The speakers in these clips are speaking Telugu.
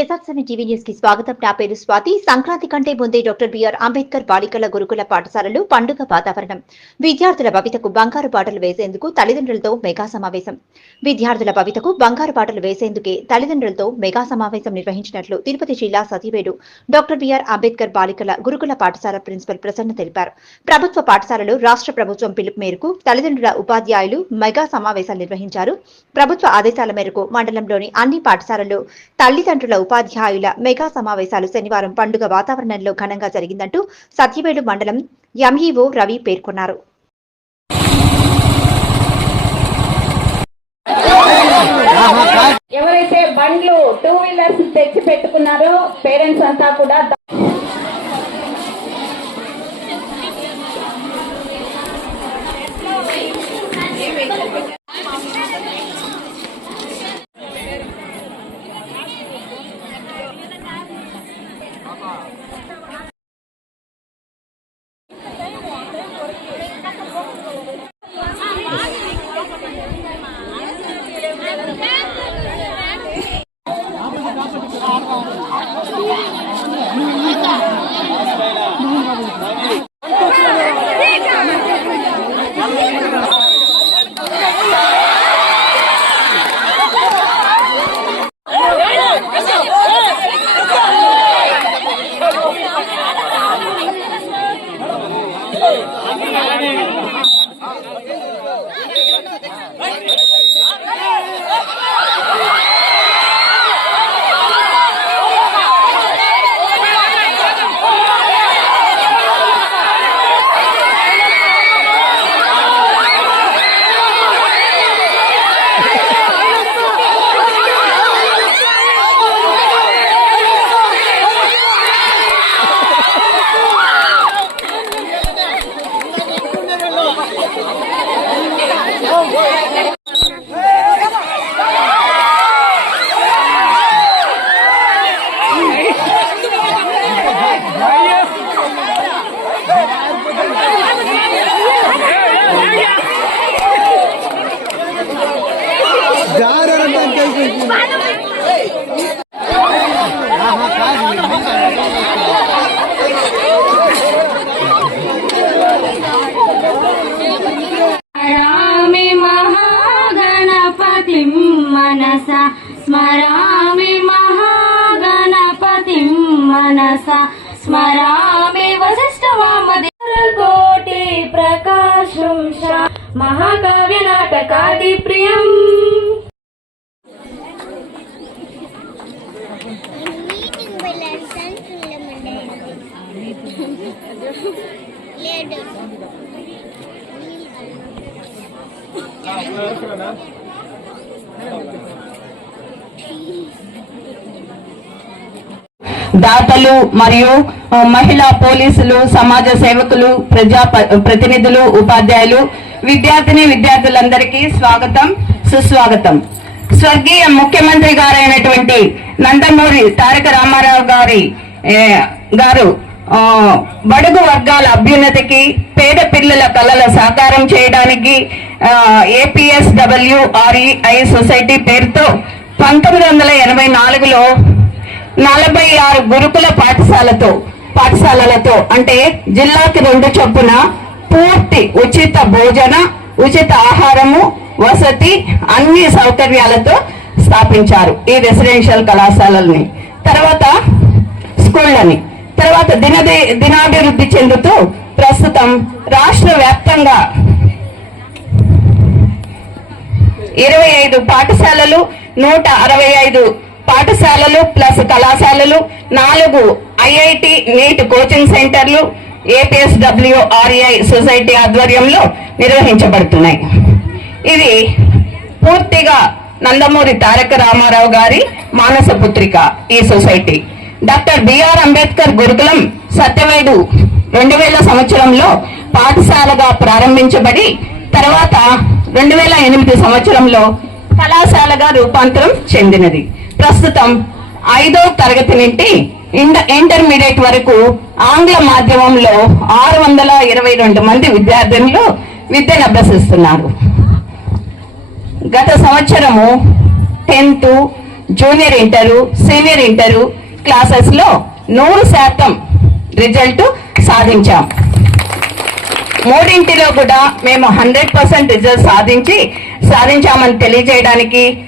ఎస్ఆర్ టీవీ న్యూస్కి స్వాగతం. నా పేరు స్వాతి. సంక్రాంతి కంటే ముందే డాక్టర్ బిఆర్ అంబేద్కర్ బాలికల గురుకుల పాఠశాలలు పండుగ వాతావరణం. విద్యార్థుల భవితకు బంగారు బాటలు వేసేందుకు తల్లిదండ్రులతో మెగా సమావేశం. విద్యార్థుల భవితకు బంగారు బాటలు వేసేందుకే తల్లిదండ్రులతో మెగా సమావేశం నిర్వహించినట్లు తిరుపతి జిల్లా సతీవేడు డాక్టర్ బిఆర్ అంబేద్కర్ బాలికల గురుకుల పాఠశాల ప్రిన్సిపల్ ప్రసన్న తెలిపారు. ప్రభుత్వ పాఠశాలలు రాష్ట్ర ప్రభుత్వం పిలుపు మేరకు తల్లిదండ్రుల ఉపాధ్యాయులు మెగా సమావేశాలు నిర్వహించారు. ప్రభుత్వ ఆదేశాల మేరకు మండలంలోని అన్ని పాఠశాలలు తల్లిదండ్రుల ఉపాధ్యాయుల మెగా సమావేశాలు శనివారం పండుగ వాతావరణంలో ఘనంగా జరిగిందంటూ సత్యవేడు మండలం ఎంఈఓ రవి పేర్కొన్నారు. ఎవరైతే బండ్లు టూ వీలర్స్ తెచ్చి పెట్టుకున్నారో పేరెంట్స్ అంతా కూడా ద- स्मरामि महागणपतिं मनसा स्मरामि वसिष्ठवामदेवकोटि प्रकाशं शा महाकाव्यनाटकादिप्रियम् Later. దాతలు మరియు మహిళా పోలీసులు సమాజ సేవకులు ప్రజా ప్రతినిధులు ఉపాధ్యాయులు విద్యార్థిని విద్యార్థులందరికీ స్వాగతం సుస్వాగతం. స్వర్గీయ ముఖ్యమంత్రి గారైనటువంటి నందమూరి తారక రామారావు గారి గారు బడుగు వర్గాల అభ్యున్నతికి పేద పిల్లల కళల సాకారం చేయడానికి ఏపీఎస్ డబ్ల్యూఆర్ఈఐ సొసైటీ పేరుతో పంతొమ్మిది వందల ఎనభై నాలుగులో నలభై ఆరు గురుకుల పాఠశాలతో పాఠశాలలతో అంటే జిల్లాకి రెండు చొప్పున పూర్తి ఉచిత భోజన ఉచిత ఆహారము వసతి అన్ని సౌకర్యాలతో స్థాపించారు ఈ రెసిడెన్షియల్ కళాశాలల్ని. తర్వాత స్కూళ్ళని. తర్వాత దినదే దినాభివృద్ధి చెందుతూ ప్రస్తుతం రాష్ట్ర వ్యాప్తంగా ఇరవై ఐదు పాఠశాలలు నూట అరవై ఐదు పాఠశాలలు ప్లస్ కళాశాలలు నాలుగు ఐఐటి నీట్ కోచింగ్ సెంటర్లు ఏపీఎస్డబ్ల్యూఆర్ఐ సొసైటీ ఆధ్వర్యంలో నిర్వహించబడుతున్నాయి. ఇది పూర్తిగా నందమూరి తారక రామారావు గారి మానస పుత్రిక ఈ society. Doctor BR Ambedkar Gurukulam Satyavedu రెండు వేల సంవత్సరంలో పాఠశాలగా ప్రారంభించబడి తర్వాత రెండు వేల ఎనిమిది సంవత్సరంలో కళాశాలగా రూపాంతరం చెందినది. ప్రస్తుతం ఐదో తరగతి నుండి ఇండ- ఇంటర్మీడియట్ వరకు ఆంగ్ల మాధ్యమంలో ఆరు వందల ఇరవై రెండు మంది విద్యార్థినులు విద్యను అభ్యసిస్తున్నారు. గత సంవత్సరము tenth junior inter senior inter క్లాసెస్లో నూరు శాతం రిజల్ట్ సాధించాం. మూడింటిలో కూడా మేము హండ్రెడ్ పర్సెంట్ రిజల్ట్ సాధించి సాధించామని తెలియజేయడానికి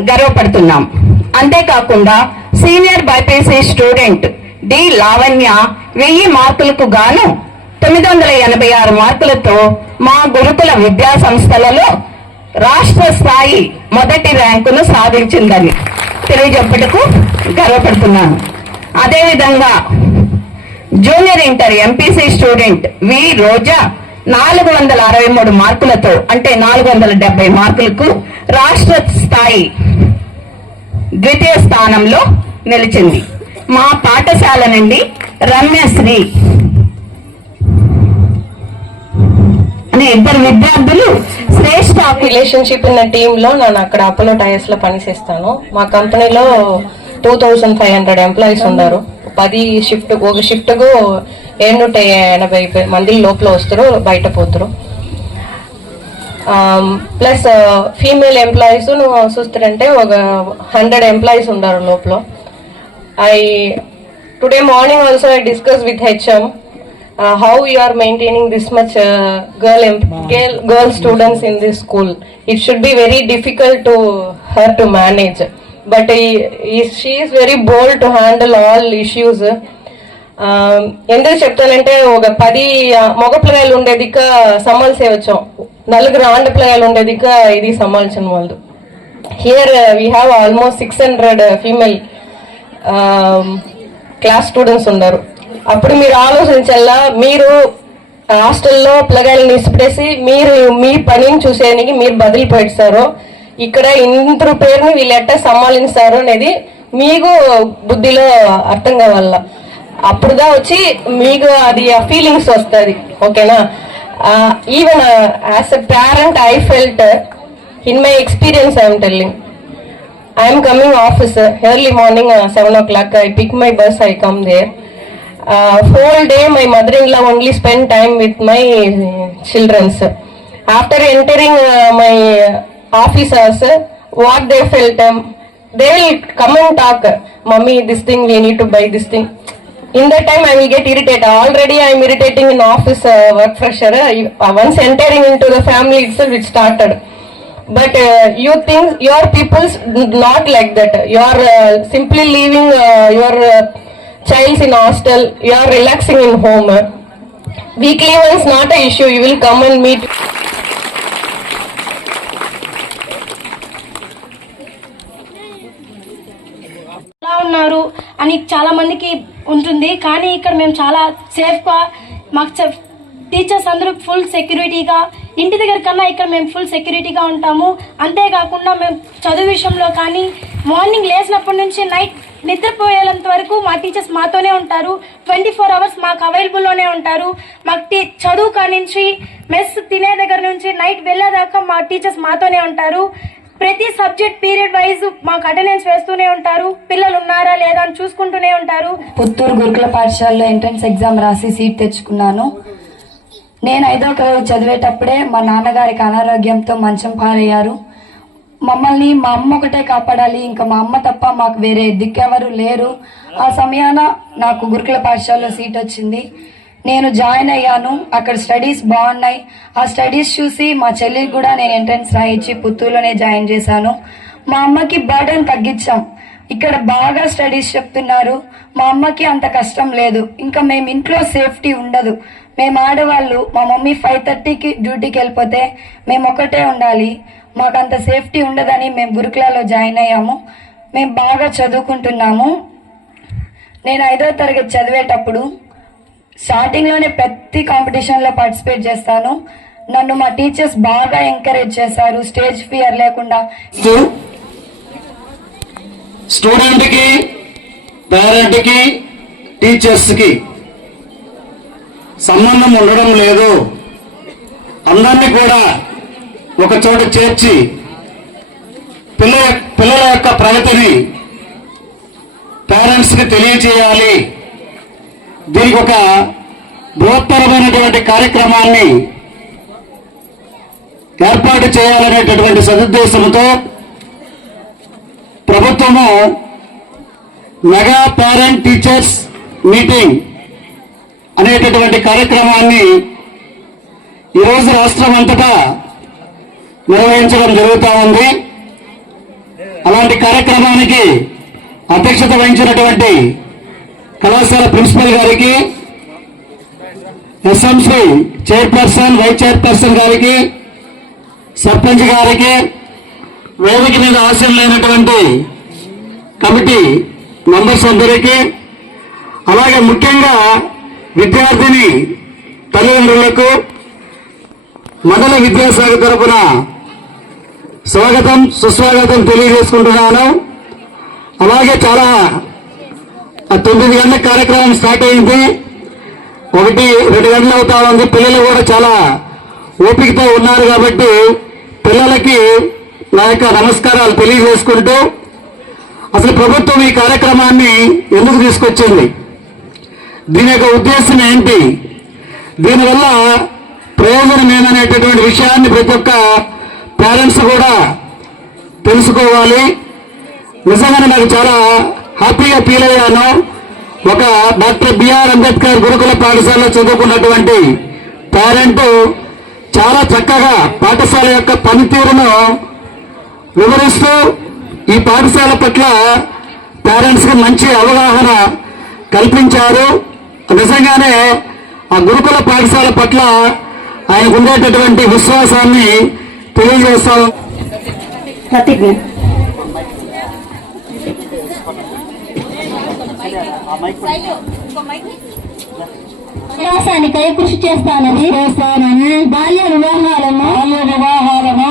గర్వపడుతున్నాం. అంతేకాకుండా senior BiPC student D Lavanya వెయ్యి మార్కులకు గాను తొమ్మిది వందల ఎనభై ఆరు మార్కులతో మా గురుకుల విద్యా సంస్థలలో రాష్ట్ర స్థాయి మొదటి ర్యాంకును సాధించిందని తెలియజెప్పటకు గర్వపడుతున్నాను. అదేవిధంగా junior inter MPC student V Roja నాలుగు వందల అరవై మూడు మార్కులతో అంటే నాలుగు వందల డెబ్బై మార్కులకు రాష్ట్ర స్థాయి ద్వితీయ స్థానంలో నిలిచింది. మా పాఠశాల నుండి రమ్యశ్రీ అనే ఇద్దరు విద్యార్థులు శ్రేష్ఠ రిలేషన్షిప్ ఉన్న టీంలో నేను అక్కడ అపోలో టైర్స్లో పనిచేస్తాను. మా కంపెనీలో two thousand five hundred employees ఉన్నారు. పది షిఫ్ట్ ఒక షిఫ్ట్కు ఏడు ఎనభై మంది లోపల వస్తారు బయట పోతారు. ప్లస్ ఫీమేల్ ఎంప్లాయీస్ నువ్వు చూస్తారంటే ఒక హండ్రెడ్ ఎంప్లాయీస్ ఉన్నారు లోపల. I today morning also I discuss with HM how you are maintaining this much girl girl girl students in this school it should be very difficult to her to manage but she is very bold to handle all issues ఎందుకు చెప్తానంటే ఒక పది ఆ, మగ పిల్లలు ఉండేదిక సమాల్సేవచ్చాం నలుగురు ఆండ పిల్లలు ఉండేదిక ఇది సమాల్చిన వాళ్ళు. Here we have almost six hundred female class students ఉన్నారు. అప్పుడు మీరు ఆలోచించల్లా మీరు హాస్టల్లో పిల్లగాయలను ఇసిపడేసి మీరు మీ పనిని చూసేదానికి మీరు బదిలీ పెడతారు ఇక్కడ ఇంత పేరుని వీళ్ళు ఎట్ట అనేది మీకు బుద్ధిలో అర్థం కావాల? అప్పుడుగా వచ్చి మీకు అది ఆ ఫీలింగ్స్ వస్తుంది ఓకేనా even as a parent I felt in my experience I'm telling I'm coming office early morning seven o'clock I pick my bus I come there whole day my mother in law only spend time with my childrens after entering my officers what they felt they will come and talk mummy this thing we need to buy this thing we need to. In that time, I will get irritated. Already, I am irritating in office uh, work pressure. Uh, once entering into the family itself, it started but uh, you think your people's not like that you are uh, simply leaving uh, your uh, child's in hostel you are relaxing in home weekly once not a issue you will come and meet ఎలా ఉన్నారు అని చాలా మందికి ఉంటుంది. కానీ ఇక్కడ మేము చాలా సేఫ్గా మాకు టీచర్స్ అందరూ ఫుల్ సెక్యూరిటీగా ఇంటి దగ్గర కన్నా ఇక్కడ మేము ఫుల్ సెక్యూరిటీగా ఉంటాము. అంతేకాకుండా మేము చదువు విషయంలో కానీ మార్నింగ్ లేచినప్పటి నుంచి నైట్ నిద్రపోయేంత వరకు మా టీచర్స్ మాతోనే ఉంటారు. ట్వంటీ ఫోర్ అవర్స్ మాకు అవైలబుల్లోనే ఉంటారు. మాకు టీ చదువు కానించి మెస్ తినే దగ్గర నుంచి నైట్ వెళ్ళేదాకా మా టీచర్స్ మాతోనే ఉంటారు. ప్రతి సబ్జెక్ట్ పీరియడ్ వైజ్ మాకు అటెండెన్స్ వేస్తూనే ఉంటారు. పిల్లలు ఉన్నారా లేదా అని చూసుకుంటూనే ఉంటారు. పుత్తూరు గురుకుల పాఠశాలలో ఎంట్రన్స్ ఎగ్జామ్ రాసి సీట్ తెచ్చుకున్నాను. నేను ఐదో తరగతి చదివేటప్పుడే మా నాన్నగారికి అనారోగ్యంతో మంచం పాలయ్యారు. మమ్మల్ని మా అమ్మ ఒకటే కాపాడాలి ఇంకా మా అమ్మ తప్ప మాకు వేరే దిక్కెవరు లేరు. ఆ సమయాన నాకు గురుకుల పాఠశాలలో సీట్ వచ్చింది. నేను జాయిన్ అయ్యాను. అక్కడ స్టడీస్ బాగున్నాయి. ఆ స్టడీస్ చూసి మా చెల్లికి కూడా నేను ఎంట్రన్స్ రాయించి పుత్తూరులోనే జాయిన్ చేశాను. మా అమ్మకి బర్డన్ తగ్గించాం. ఇక్కడ బాగా స్టడీస్ చెప్తున్నారు. మా అమ్మకి అంత కష్టం లేదు. ఇంకా మేము ఇంట్లో సేఫ్టీ ఉండదు. మేము ఆడవాళ్ళు. మా మమ్మీ ఫైవ్ థర్టీకి డ్యూటీకి వెళ్ళిపోతే మేము ఒకటే ఉండాలి. మాకు అంత సేఫ్టీ ఉండదని మేము గురుకులాలో జాయిన్ అయ్యాము. మేము బాగా చదువుకుంటున్నాము. నేను ఐదో తరగతి చదివేటప్పుడు స్టార్టింగ్లోనే ప్రతి కాంపిటీషన్లో పార్టిసిపేట్ చేస్తాను. నన్ను మా టీచర్స్ బాగా ఎంకరేజ్ చేశారు. స్టేజ్ ఫియర్ లేకుండా. స్టూడెంట్కి పేరెంట్కి టీచర్స్కి సంబంధం ఉండడం లేదు. అందరినీ కూడా ఒక చోట చేర్చి పిల్ల పిల్లల యొక్క ప్రగతిని పేరెంట్స్కి తెలియజేయాలి తెలియచేయాలి. దీనికి ఒక బృహత్తరమైనటువంటి కార్యక్రమాన్ని ఏర్పాటు చేయాలనేటటువంటి సదుద్దేశంతో ప్రభుత్వము మెగా పేరెంట్ టీచర్స్ మీటింగ్ అనేటటువంటి కార్యక్రమాన్ని ఈరోజు రాష్ట్రం అంతటా నిర్వహించడం జరుగుతూ ఉంది. అలాంటి కార్యక్రమానికి అధ్యక్షత వహించినటువంటి కళాశాల ప్రిన్సిపల్ గారికి ఎస్ఎంసి చైర్పర్సన్ వైస్ చైర్పర్సన్ గారికి సర్పంచ్ గారికి వేదిక మీద ఆశీర్లైనటువంటి కమిటీ మెంబర్స్ అందరికీ అలాగే ముఖ్యంగా విద్యార్థిని తల్లిదండ్రులకు మండల విద్యాశాఖ తరఫున స్వాగతం సుస్వాగతం తెలియజేసుకుంటున్నాను. అలాగే చాలా తొమ్మిది గంటల కార్యక్రమం స్టార్ట్ అయింది. ఒకటి రెండు గంటలు అవుతా ఉంది. పిల్లలు కూడా చాలా ఓపికతో ఉన్నారు కాబట్టి పిల్లలకి నా యొక్క నమస్కారాలు తెలియజేసుకుంటూ అసలు ప్రభుత్వం ఈ కార్యక్రమాన్ని ఎందుకు తీసుకొచ్చింది? దీని యొక్క ఉద్దేశం ఏంటి? దీనివల్ల ప్రయోజనం ఏమనేటటువంటి విషయాన్ని ప్రతి ఒక్క పేరెంట్స్ కూడా తెలుసుకోవాలి. నిజంగానే నాకు చాలా హ్యాపీగా ఫీల్ అయ్యాను. ఒక డాక్టర్ బిఆర్ అంబేద్కర్ గురుకుల పాఠశాలలో చదువుకున్నటువంటి పేరెంట్ చాలా చక్కగా పాఠశాల యొక్క పనితీరును వివరిస్తూ ఈ పాఠశాల పట్ల పేరెంట్స్కి మంచి అవగాహన కల్పించారు. నిజంగానే ఆ గురుకుల పాఠశాల పట్ల ఆయనకు ఉండేటటువంటి విశ్వాసాన్ని తెలియజేస్తాం వికాసానికై కృషి చేస్తానని చేస్తానని బాల్య వివాహాలను బాల్య వివాహాలను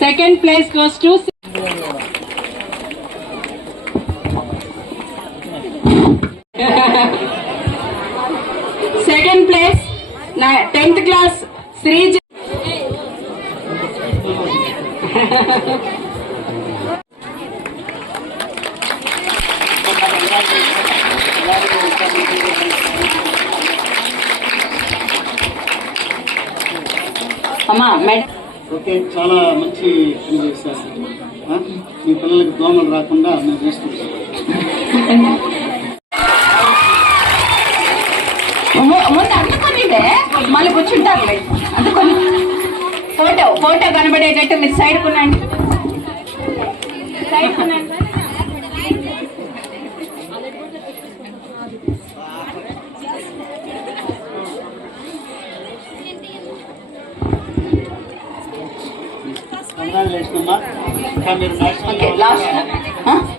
second place goes to second place tenth class Sreeja అమ్మా మేడం ఓకే చాలా మంచి పని చేశారు ఆ? మీ పిల్లలకి దోమలు రాకుండా మేము చూసుకుంటాం అందుకొనిదే మళ్ళీ కూర్చుంటారులే. అందుకొని ఫోటో ఫోటో కనబడేటట్టు మీరు సైడ్ కొనండి సైడ్ కొనండి కంగ్రాచులేషన్ అమ్మా మీరు నేషనల్